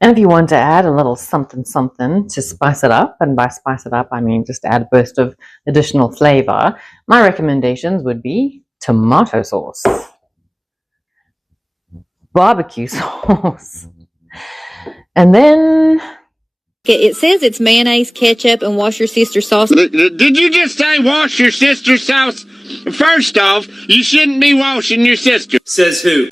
And if you want to add a little something something to spice it up, and by spice it up I mean just add a burst of additional flavor, my recommendations would be tomato sauce, barbecue sauce, and then It says it's mayonnaise, ketchup, and wash your sister's sauce. Did you just say wash your sister's sauce? First off, you shouldn't be washing your sister. Says who?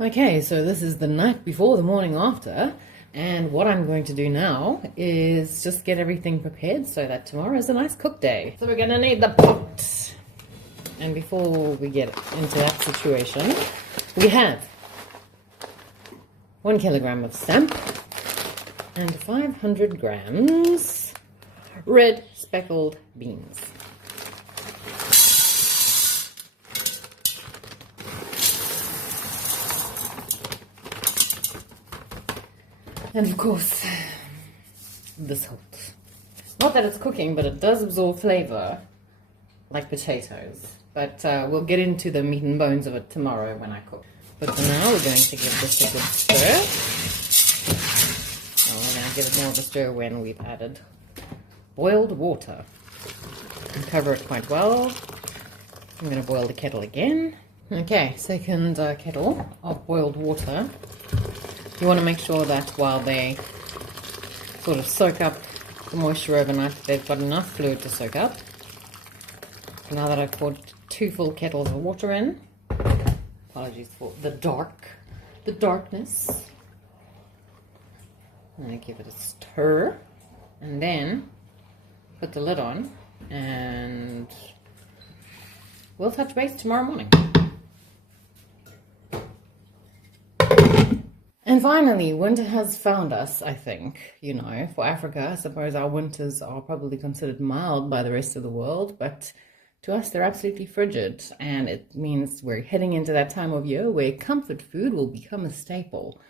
Okay, so this is the night before, the morning after, and what I'm going to do now is just get everything prepared so that tomorrow is a nice cook day. So we're going to need the pot. And before we get into that situation, we have 1 kilogram of Samp and 500 grams red speckled beans. And of course, the salt. Not that it's cooking, but it does absorb flavor like potatoes. But we'll get into the meat and bones of it tomorrow when I cook. But for now, we're going to give this a good stir. And we're going to give it more of a stir when we've added boiled water. And cover it quite well. I'm going to boil the kettle again. Okay, second kettle of boiled water. You want to make sure that while they sort of soak up the moisture overnight, they've got enough fluid to soak up. Now that I've poured 2 full kettles of water in, apologies for the darkness. I'm going to give it a stir and then put the lid on and we'll touch base tomorrow morning. And finally, winter has found us, I think. You know, for Africa, I suppose our winters are probably considered mild by the rest of the world, but to us, they're absolutely frigid. And it means we're heading into that time of year where comfort food will become a staple.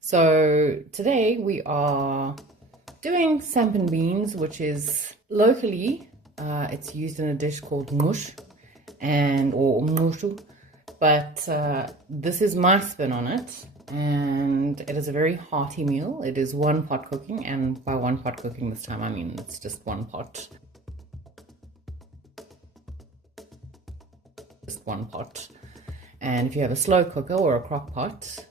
So today we are doing sampandbeans, which is locally, it's used in a dish called Umngqusho or Umngqusho. But this is my spin on it. And it is a very hearty meal. It is 1 pot cooking, and by 1 pot cooking this time I mean it's just 1 pot. Just 1 pot. And if you have a slow cooker or a crock pot,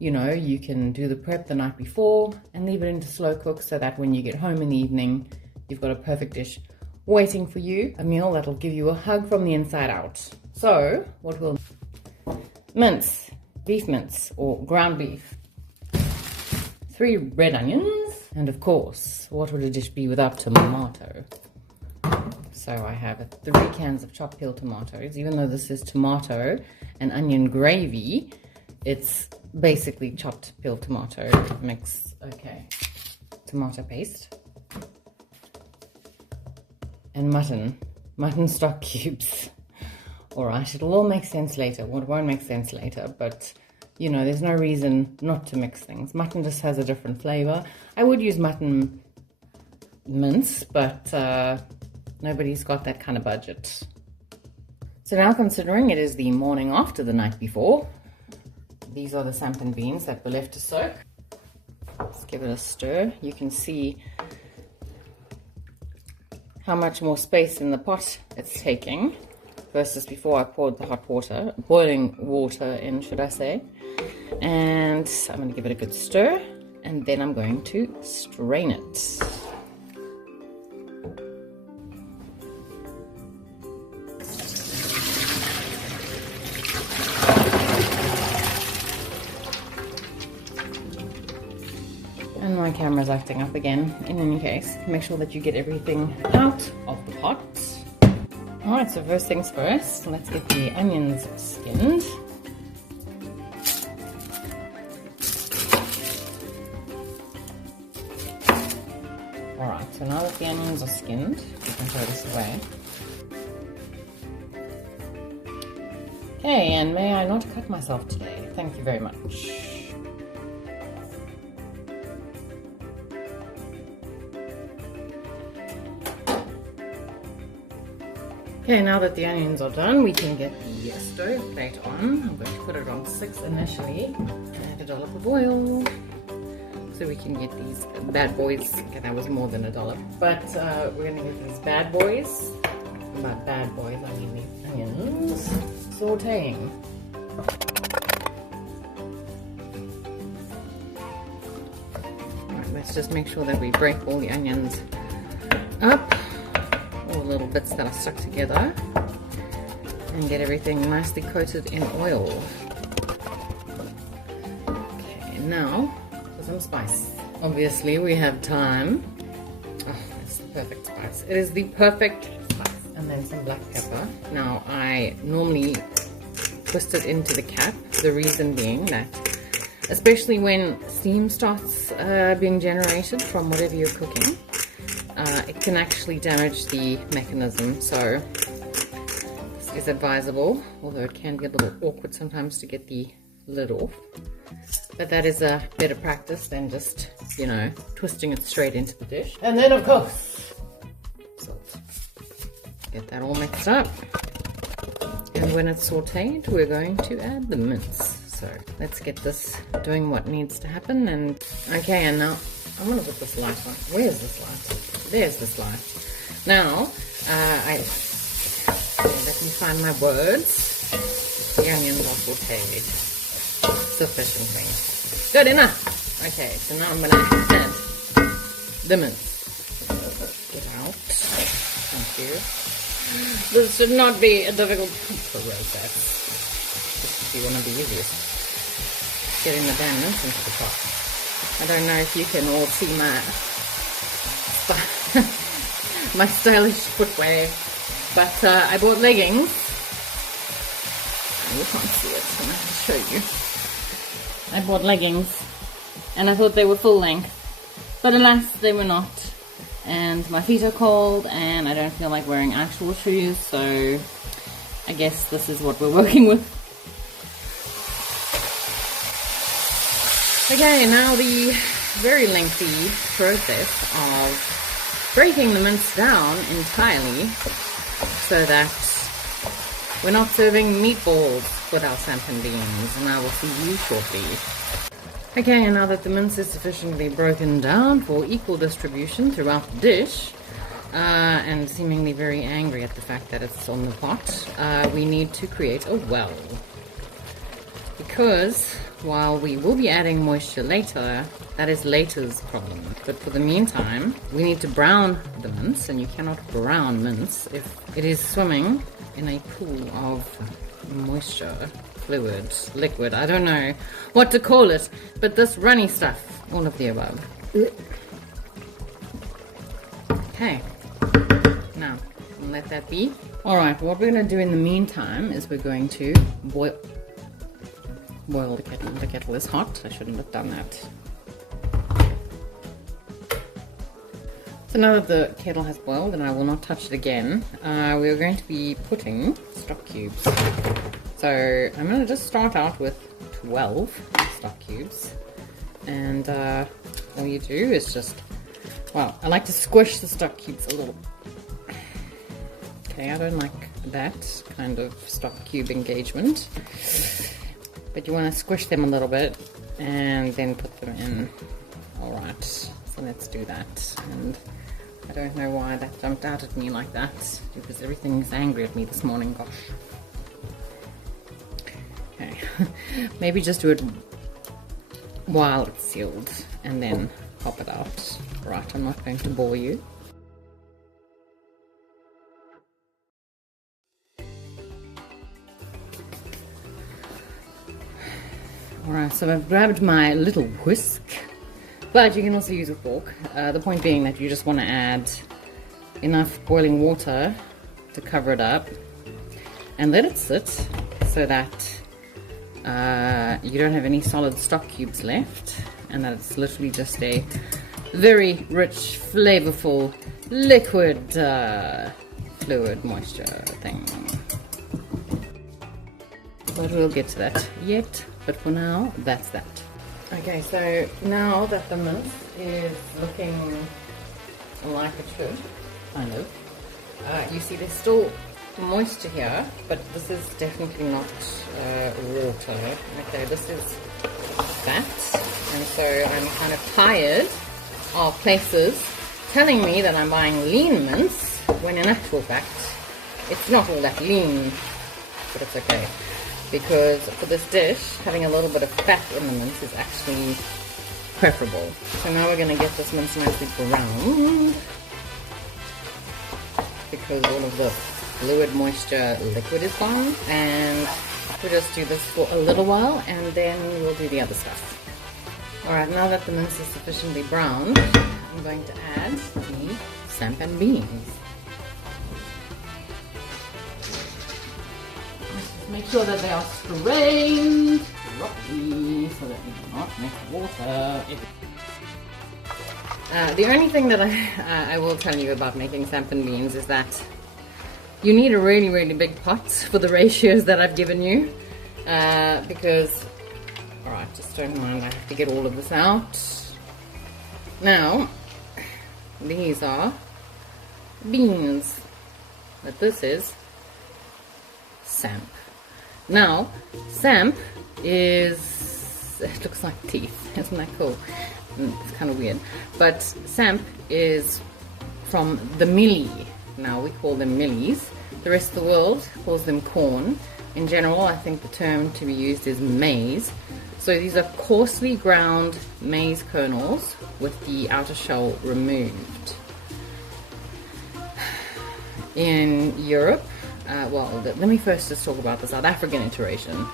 you know, you can do the prep the night before and leave it into slow cook so that when you get home in the evening, you've got a perfect dish waiting for you. A meal that'll give you a hug from the inside out. So, what will mince. Beef mince or ground beef, 3 red onions, and of course, what would a dish be without tomato? So I have 3 cans of chopped peeled tomatoes. Even though this is tomato and onion gravy, it's basically chopped peeled tomato mix. Okay, tomato paste and mutton stock cubes. Alright, it'll all make sense later. Well, it won't make sense later, but, you know, there's no reason not to mix things. Mutton just has a different flavor. I would use mutton mince, but nobody's got that kind of budget. So now, considering it is the morning after the night before, these are the sampandbeans that were left to soak. Let's give it a stir. You can see how much more space in the pot it's taking versus before I poured the hot water, boiling water in, should I say. And I'm going to give it a good stir, and then I'm going to strain it. And my camera's acting up again. In any case, make sure that you get everything out of the pot. Alright, so first things first, let's get the onions skinned. Alright, so now that the onions are skinned, you can throw this away. Okay, and may I not cut myself today? Thank you very much. Okay, now that the onions are done, we can get the stove plate on. I'm going to put it on 6 initially and add a dollop of oil so we can get these bad boys. Okay, that was more than a dollop, but we're going to get these bad boys. By bad boys, I mean the onions sauteing. Alright, let's just make sure that we break all the onions up, all the little bits that are stuck together, and get everything nicely coated in oil. Okay, now for some spice. Obviously we have thyme. Oh, it's the perfect spice. It is the perfect spice. And then some black pepper. Now I normally twist it into the cap, the reason being that especially when steam starts being generated from whatever you're cooking, it can actually damage the mechanism, so this is advisable, although it can be a little awkward sometimes to get the lid off. But that is a better practice than just, you know, twisting it straight into the dish. And then of course, salt. Get that all mixed up. And when it's sauteed, we're going to add the mince. So let's get this doing what needs to happen. And okay, and now I'm gonna put this light on. Where's this light? There's this light. Now, let me find my words. The onions are sauteed sufficiently. Good enough. Okay, so now I'm gonna add the mince. Get out. Thank you. This should not be a difficult process. This should be one of the easiest. Getting the damn mince into the pot. I don't know if you can all see my stylish footwear, but I bought leggings. You can't see it, so I'm going to show you. I bought leggings, and I thought they were full length, but alas, they were not. And my feet are cold, and I don't feel like wearing actual shoes, so I guess this is what we're working with. Okay, now the very lengthy process of breaking the mince down entirely so that we're not serving meatballs with our sampandbeans, and I will see you shortly. Okay, and now that the mince is sufficiently broken down for equal distribution throughout the dish, and seemingly very angry at the fact that it's on the pot, we need to create a well. Because while we will be adding moisture later, that is later's problem. But for the meantime, we need to brown the mince, and you cannot brown mince if it is swimming in a pool of moisture, fluid, liquid, I don't know what to call it, but this runny stuff, all of the above. Okay, now let that be. Alright, what we're going to do in the meantime is we're going to boil the kettle. The kettle is hot. I shouldn't have done that. So now that the kettle has boiled, and I will not touch it again, we're going to be putting stock cubes. So I'm going to just start out with 12 stock cubes. And all you do is just, well, I like to squish the stock cubes a little. Okay, I don't like that kind of stock cube engagement. But you want to squish them a little bit and then put them in. Alright, so let's do that. And I don't know why that jumped out at me like that, because everything's angry at me this morning, gosh. Okay, maybe just do it while it's sealed and then pop it out. Right, I'm not going to bore you. Alright, so I've grabbed my little whisk, but you can also use a fork. The point being that you just want to add enough boiling water to cover it up and let it sit so that you don't have any solid stock cubes left, and that it's literally just a very rich, flavorful, liquid, fluid moisture thing. But we'll get to that yet. But for now, that's that. Okay, so now that the mince is looking like it should, kind of, you see there's still moisture here, but this is definitely not water. Okay, this is fat, and so I'm kind of tired of places telling me that I'm buying lean mince when in actual fact it's not all that lean, but it's okay, because for this dish having a little bit of fat in the mince is actually preferable. So now we're going to get this mince nicely browned, because all of the fluid moisture liquid is gone, and we'll just do this for a little while and then we'll do the other stuff. Alright, now that the mince is sufficiently browned, I'm going to add the samp and beans. Just make sure that they are strained properly so that we do not mix water. The only thing that I will tell you about making samp and beans is that you need a really, really big pot for the ratios that I've given you, because, alright, just don't mind, I have to get all of this out. Now, these are beans, but this is samp. Now, samp is, it looks like teeth, isn't that cool? It's kind of weird, but samp is from the millie. Now we call them millies. The rest of the world calls them corn. In general, I think the term to be used is maize. So these are coarsely ground maize kernels with the outer shell removed. In Europe, well, let me first just talk about the South African iteration.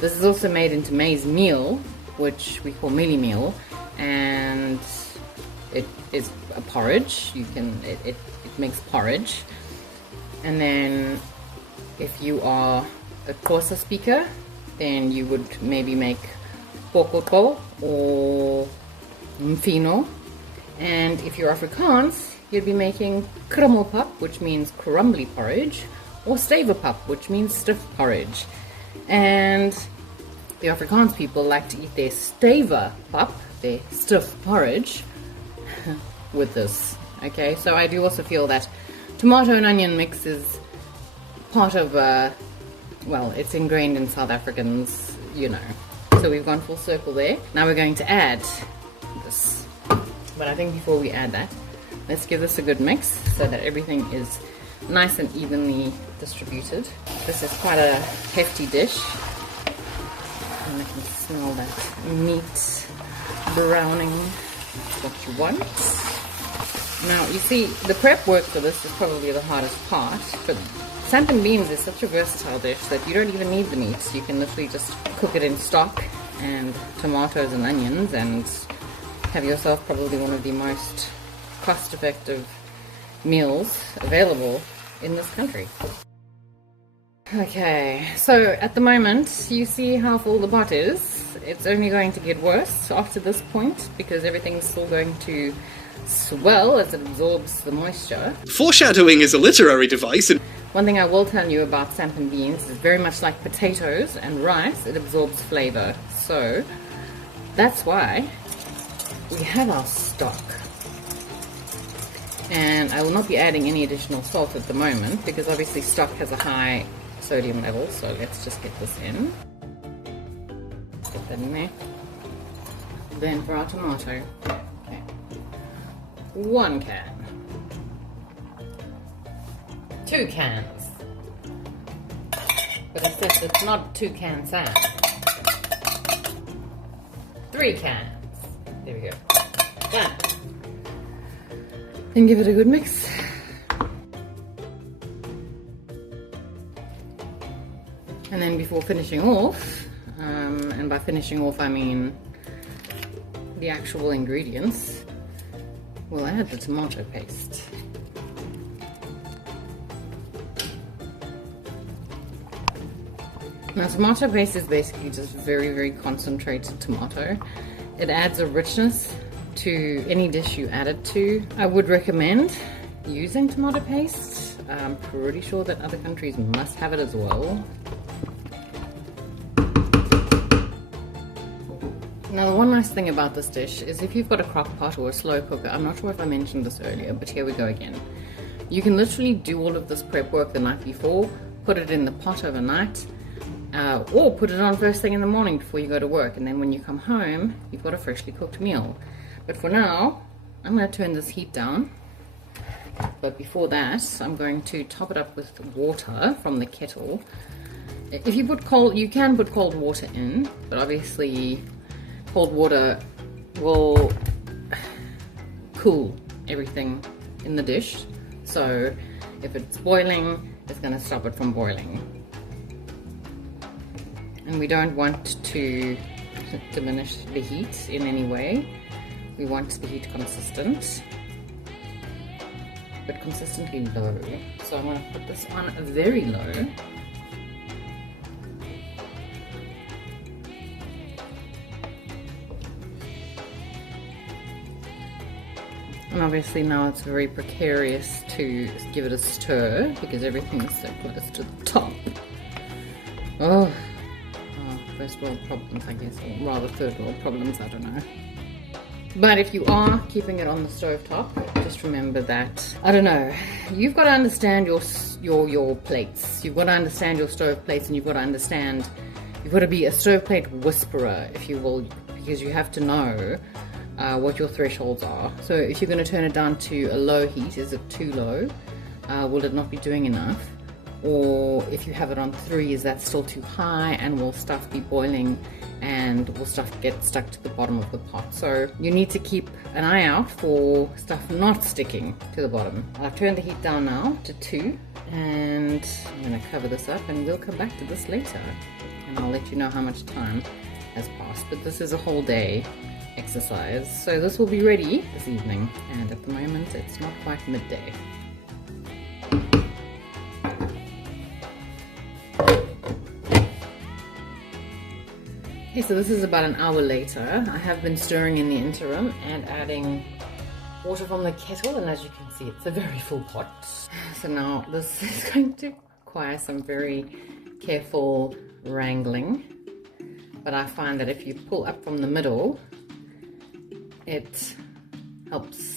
This is also made into maize meal, which we call mealie meal, and it is a porridge. It makes porridge. And then if you are a Xhosa speaker, then you would maybe make pokotlo or mfino. And if you're Afrikaans, you'd be making krummelpap, which means crumbly porridge, or stewepap, which means stiff porridge. And the Afrikaans people like to eat their stewepap, their stiff porridge, with this. Okay, so I do also feel that tomato and onion mix is part of, well, it's ingrained in South Africans, you know. So we've gone full circle there. Now we're going to add this. But I think before we add that, let's give this a good mix so that everything is nice and evenly distributed. This is quite a hefty dish. And I can smell that meat browning. What you want. Now, you see, the prep work for this is probably the hardest part, but samp and beans is such a versatile dish that you don't even need the meat. You can literally just cook it in stock and tomatoes and onions and have yourself probably one of the most cost-effective meals available in this country. Okay, so at the moment, you see how full the pot is. It's only going to get worse after this point because everything's still going to swell as it absorbs the moisture. Foreshadowing is a literary device. One thing I will tell you about samp and beans is very much like potatoes and rice, it absorbs flavour. So that's why we have our stock. And I will not be adding any additional salt at the moment because obviously stock has a high sodium level, so let's just get this in. Put that in there. Then for our tomato, okay, 1 can, 2 cans, but except it's not 2 cans Samp, 3 cans, there we go, done. Then give it a good mix. And then before finishing off, and by finishing off I mean the actual ingredients, we'll add the tomato paste. Now tomato paste is basically just very, very concentrated tomato. It adds a richness to any dish you add it to. I would recommend using tomato paste. I'm pretty sure that other countries must have it as well. Now the one nice thing about this dish is if you've got a crock pot or a slow cooker, I'm not sure if I mentioned this earlier, but here we go again. You can literally do all of this prep work the night before, put it in the pot overnight, or put it on first thing in the morning before you go to work, and then when you come home, you've got a freshly cooked meal. But for now, I'm going to turn this heat down. But before that, I'm going to top it up with water from the kettle. If you put cold, you can put cold water in, but obviously cold water will cool everything in the dish. So if it's boiling, it's going to stop it from boiling. And we don't want to diminish the heat in any way. We want the heat consistent, but consistently low. So I'm going to put this on very low. And obviously now it's very precarious to give it a stir because everything is so close to the top. Oh, first world problems, I guess, or rather third world problems, I don't know. But if you are keeping it on the stove top, just remember that, I don't know, you've got to understand your plates. You've got to understand your stove plates, and you've got to be a stove plate whisperer, if you will, because you have to know what your thresholds are. So if you're going to turn it down to a low heat, is it too low? Will it not be doing enough? Or if you have it on 3, is that still too high, and will stuff be boiling and will stuff get stuck to the bottom of the pot? So you need to keep an eye out for stuff not sticking to the bottom. I've turned the heat down now to 2, and I'm going to cover this up, and we'll come back to this later and I'll let you know how much time has passed. But this is a whole day exercise, so this will be ready this evening, and at the moment it's not quite midday. Okay, so this is about an hour later. I have been stirring in the interim and adding water from the kettle, and as you can see, it's a very full pot. So now this is going to require some very careful wrangling, but I find that if you pull up from the middle, it helps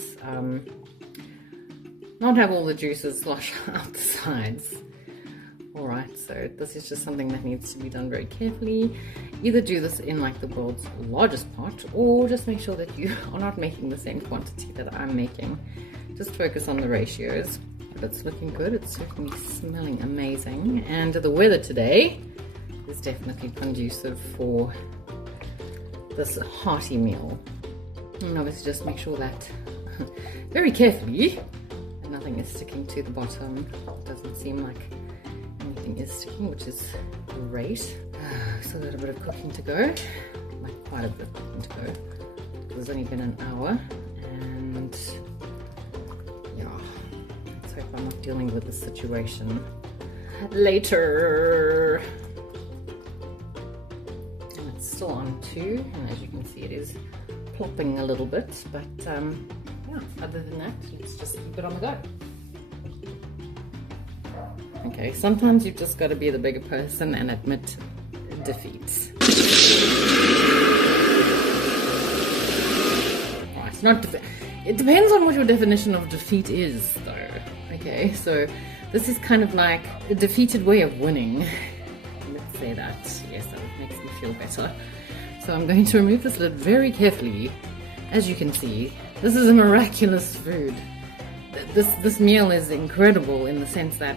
not have all the juices slosh out the sides. Alright, so this is just something that needs to be done very carefully. Either do this in like the world's largest pot, or just make sure that you are not making the same quantity that I'm making. Just focus on the ratios. But it's looking good, it's certainly smelling amazing, and the weather today is definitely conducive for this hearty meal. And obviously just make sure that very carefully that nothing is sticking to the bottom. It doesn't seem like anything is sticking, which is great. Still got a bit of cooking to go, like quite a bit of cooking to go. It's only been an hour, and yeah, let's hope I'm not dealing with this situation later. And it's still on 2, and as you can see, it is plopping a little bit, but yeah, other than that, let's just keep it on the go. Okay, sometimes you've just got to be the bigger person and admit defeat. Right, it's not it depends on what your definition of defeat is, though. Okay, so this is kind of like a defeated way of winning. Let's say that. Yes, that makes me feel better. So I'm going to remove this lid very carefully. As you can see, this is a miraculous food. This meal is incredible in the sense that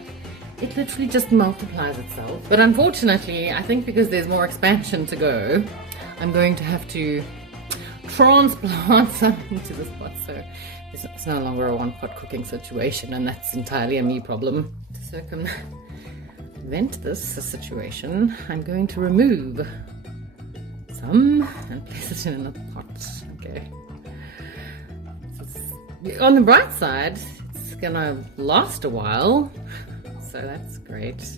it literally just multiplies itself. But unfortunately, I think because there's more expansion to go, I'm going to have to transplant some into this pot. So it's no longer a one-pot cooking situation, and that's entirely a me problem. To circumvent this situation, I'm going to remove some and place it in another pot. Okay. On the bright side, it's gonna last a while, so that's great.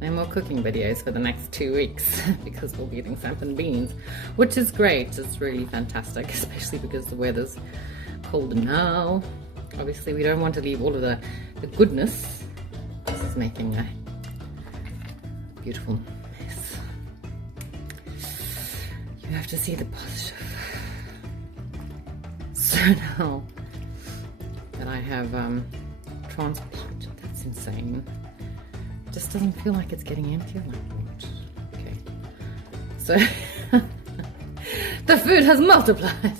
No more cooking videos for the next 2 weeks because we'll be eating samp and beans, which is great. It's really fantastic, especially because the weather's colder now. Obviously, we don't want to leave all of the goodness. This is making a beautiful mess. You have to see the positive. So now that I have transplant. That's insane. It just doesn't feel like it's getting emptier. Like what? Okay. So the food has multiplied.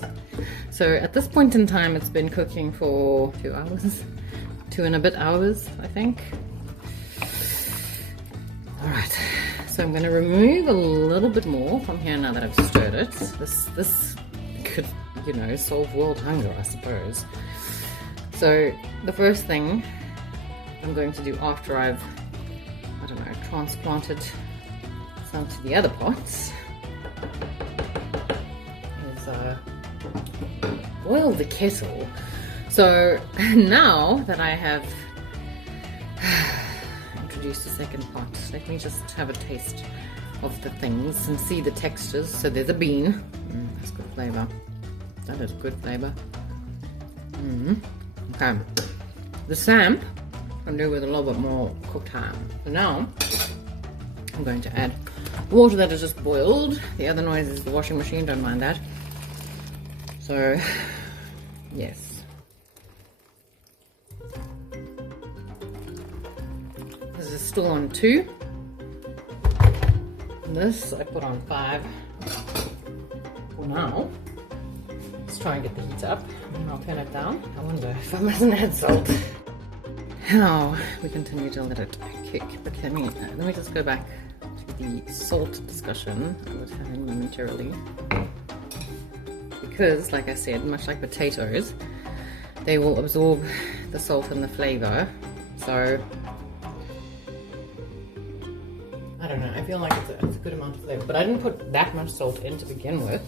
So at this point in time, it's been cooking for 2 hours, 2 and a bit hours, I think. All right. So I'm going to remove a little bit more from here now that I've stirred it. This could, you know, solve world hunger, I suppose. So the first thing I'm going to do after I've, I don't know, transplanted some to the other pots is boil the kettle. So now that I have introduced the second pot, let me just have a taste of the things and see the textures. So there's a bean. That's good flavour. That is good flavour. Okay. The samp I can do with a little bit more cooked time. So now I'm going to add water that is just boiled. The other noise is the washing machine, don't mind that. So yes. This is still on 2. This I put on 5 for now. Let's try and get the heat up and I'll turn it down. I wonder if I mustn't add salt. Now we continue to let it cook, but let me just go back to the salt discussion I was having momentarily. Because, like I said, much like potatoes, they will absorb the salt and the flavour. So I don't know, I feel like it's a good amount of flavour, but I didn't put that much salt in to begin with.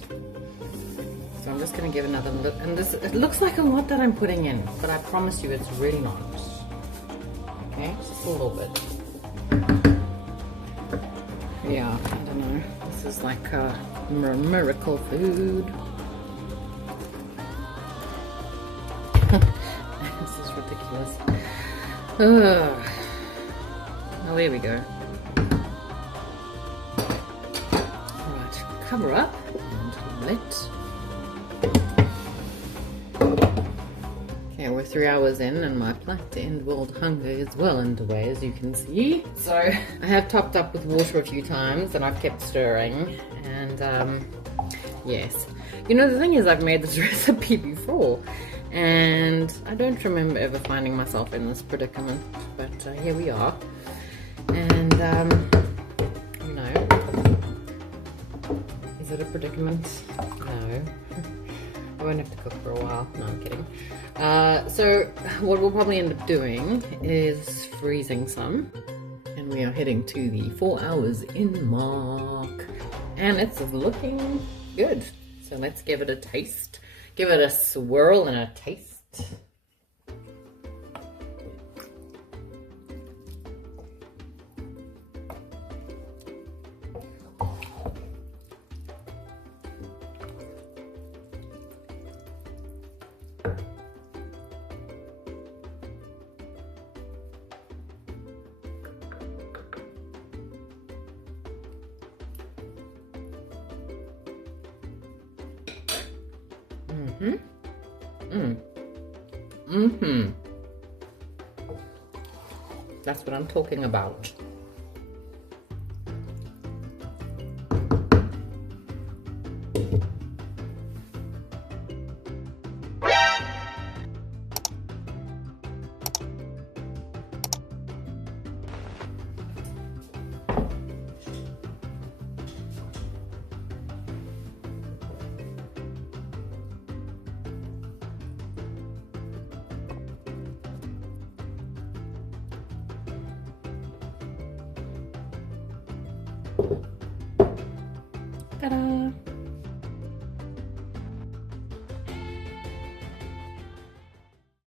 So I'm just going to give another look, and this, it looks like a lot that I'm putting in, but I promise you it's really not. Okay, just a little bit. Yeah, I don't know, this is like a miracle food. This is ridiculous. Oh, there we go. Alright, cover up and let. Okay, we're 3 hours in and my plight to end world hunger is well underway, as you can see. So I have topped up with water a few times and I've kept stirring, and yes. You know, the thing is, I've made this recipe before and I don't remember ever finding myself in this predicament, but here we are. And you know, is it a predicament? No. I won't have to cook for a while. No, I'm kidding. So what we'll probably end up doing is freezing some, and we are heading to the 4 hours in mark, and it's looking good. So let's give it a taste, give it a swirl and a taste. That's what I'm talking about. Ta-da!